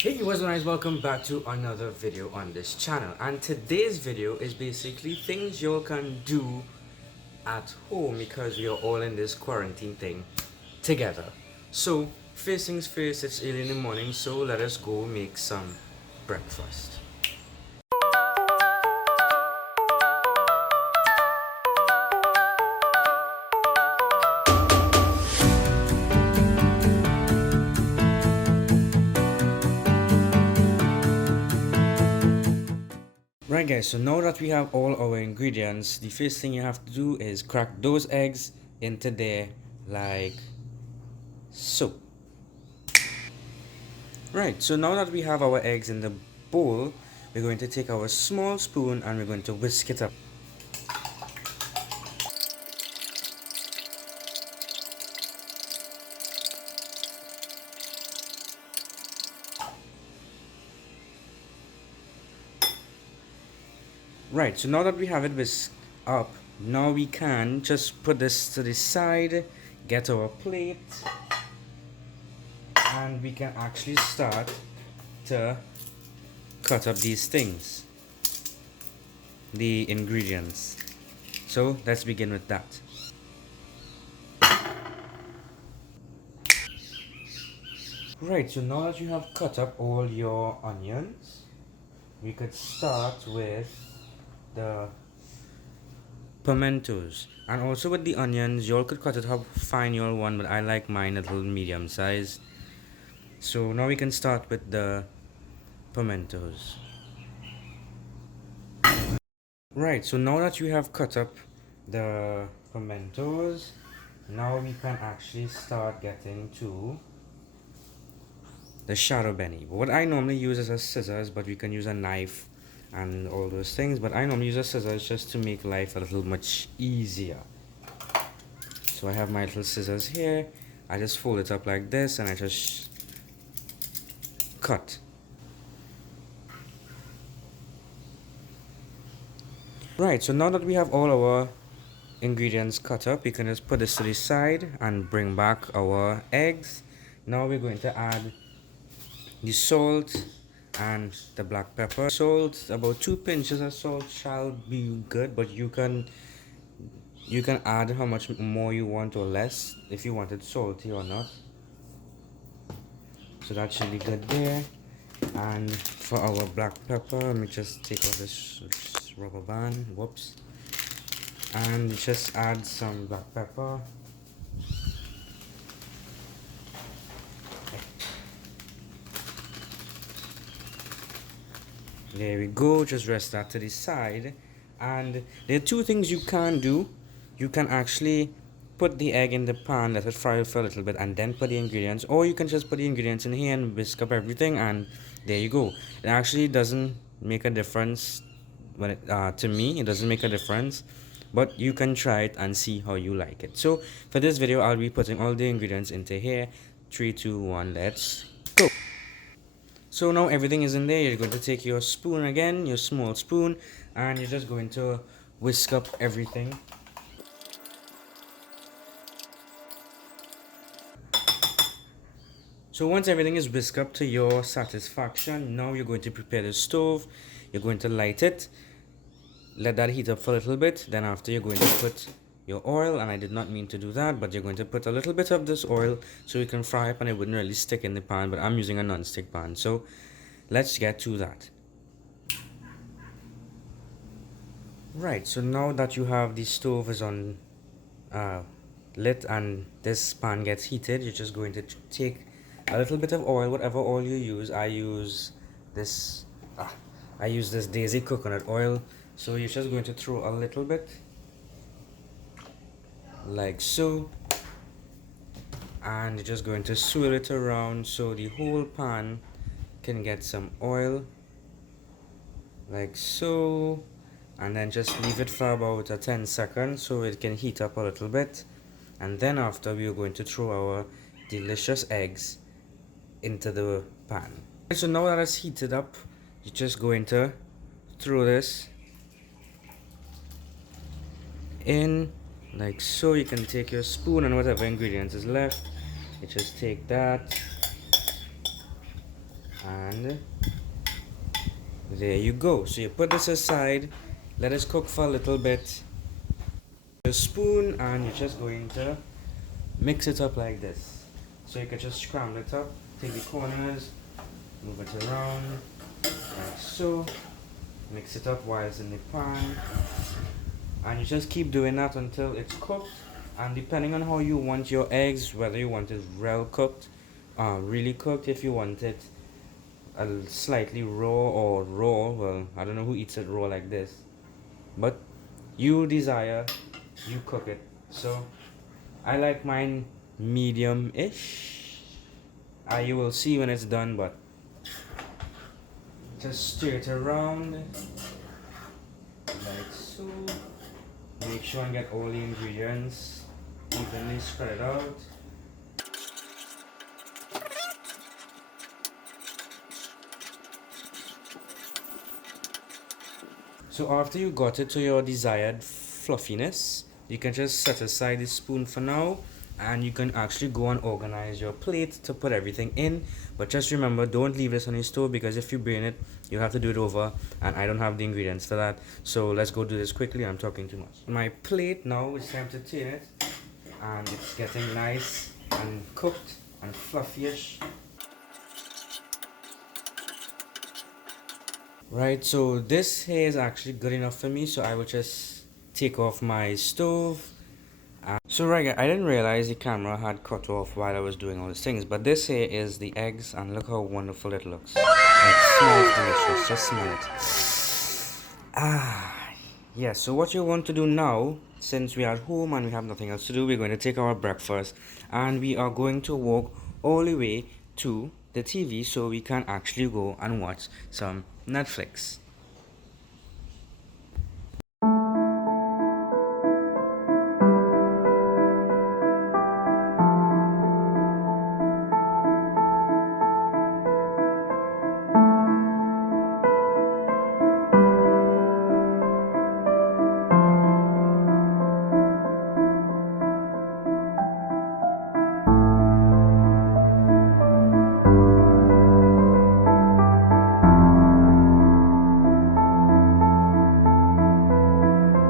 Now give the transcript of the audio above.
Hey, what's up guys, welcome back to another video on this channel, and today's video is basically things y'all can do at home because we are all in this quarantine thing together. So first things first, it's early in the morning, so let us go make some breakfast. Right guys, so now that we have all our ingredients, the first thing you have to do is crack those eggs into there like so. Right, so now that we have our eggs in the bowl, we're going to take our small spoon and we're going to whisk it up. Right, so now that we have it whisked up, now we can just put this to the side, get our plate, and we can actually start to cut up these things, the ingredients. So let's begin with that. Right, so now that you have cut up all your onions, we could start with the pimentos, and also with the onions y'all could cut it how fine y'all want, but I like mine a little medium size. So now we can start with the pimentos. Right, so now that you have cut up the pimentos, now we can actually start getting to the shadow benny. What I normally use is a scissors, but we can use a knife and all those things, but I normally use a scissors just to make life a little much easier. So I have my little scissors here, I just fold it up like this and I just cut. Right, so now that we have all our ingredients cut up, we can just put this to the side and bring back our eggs. Now we're going to add the salt and the black pepper. Salt, about 2 pinches of salt shall be good, but you can add how much more you want or less if you want it salty or not. So that should be good there. And for our black pepper, let me just take off this rubber band, whoops, and just add some black pepper. There we go, just rest that to the side. And there are two things you can do. You can actually put the egg in the pan, let it fry for a little bit, and then put the ingredients, or you can just put the ingredients in here and whisk up everything, and there you go. It actually doesn't make a difference when it, to me it doesn't make a difference, but you can try it and see how you like it. So for this video I'll be putting all the ingredients into here. 3, 2, 1, let's go. So now everything is in there. You're going to take your spoon again, your small spoon, and you're just going to whisk up everything. So once everything is whisked up to your satisfaction, now you're going to prepare the stove. You're going to light it, let that heat up for a little bit. Then after, you're going to put your oil, and I did not mean to do that, but you're going to put a little bit of this oil so you can fry up and it wouldn't really stick in the pan, but I'm using a non-stick pan. So let's get to that. Right, so now that you have the stove is on lit and this pan gets heated, you're just going to take a little bit of oil, whatever oil you use. I use this Daisy coconut oil, so you're just going to throw a little bit like so, and you're just going to swirl it around so the whole pan can get some oil like so, and then just leave it for about 10 seconds so it can heat up a little bit. And then after, we are going to throw our delicious eggs into the pan. So now that it's heated up, you're just going to throw this in like so. You can take your spoon and whatever ingredients is left, you just take that And there you go. So you put this aside, let it cook for a little bit. A spoon, and you're just going to mix it up like this. So you can just scramble it up, take the corners, move it around, like so. Mix it up while it's in the pan, and you just keep doing that until it's cooked. And depending on how you want your eggs, whether you want it well cooked, really cooked, if you want it slightly raw or raw, well, I don't know who eats it raw like this, but you desire, you cook it. So I like mine medium-ish. You will see when it's done, but just stir it around like so. Make sure and get all the ingredients evenly spread out. So after you got it to your desired fluffiness, you can just set aside the spoon for now, and you can actually go and organize your plate to put everything in. But just remember, don't leave this on your stove, because if you burn it, you have to do it over, and I don't have the ingredients for that. So let's go do this quickly. I'm talking too much. My plate now, it's time to turn it, and it's getting nice and cooked and fluffyish. Right, so this here is actually good enough for me, so I will just take off my stove. So right, I didn't realize the camera had cut off while I was doing all these things, but this here is the eggs, and look how wonderful it looks. It smells delicious, just smell it. Yeah, so what you want to do now, since we are at home and we have nothing else to do, we're going to take our breakfast, and we are going to walk all the way to the TV so we can actually go and watch some Netflix.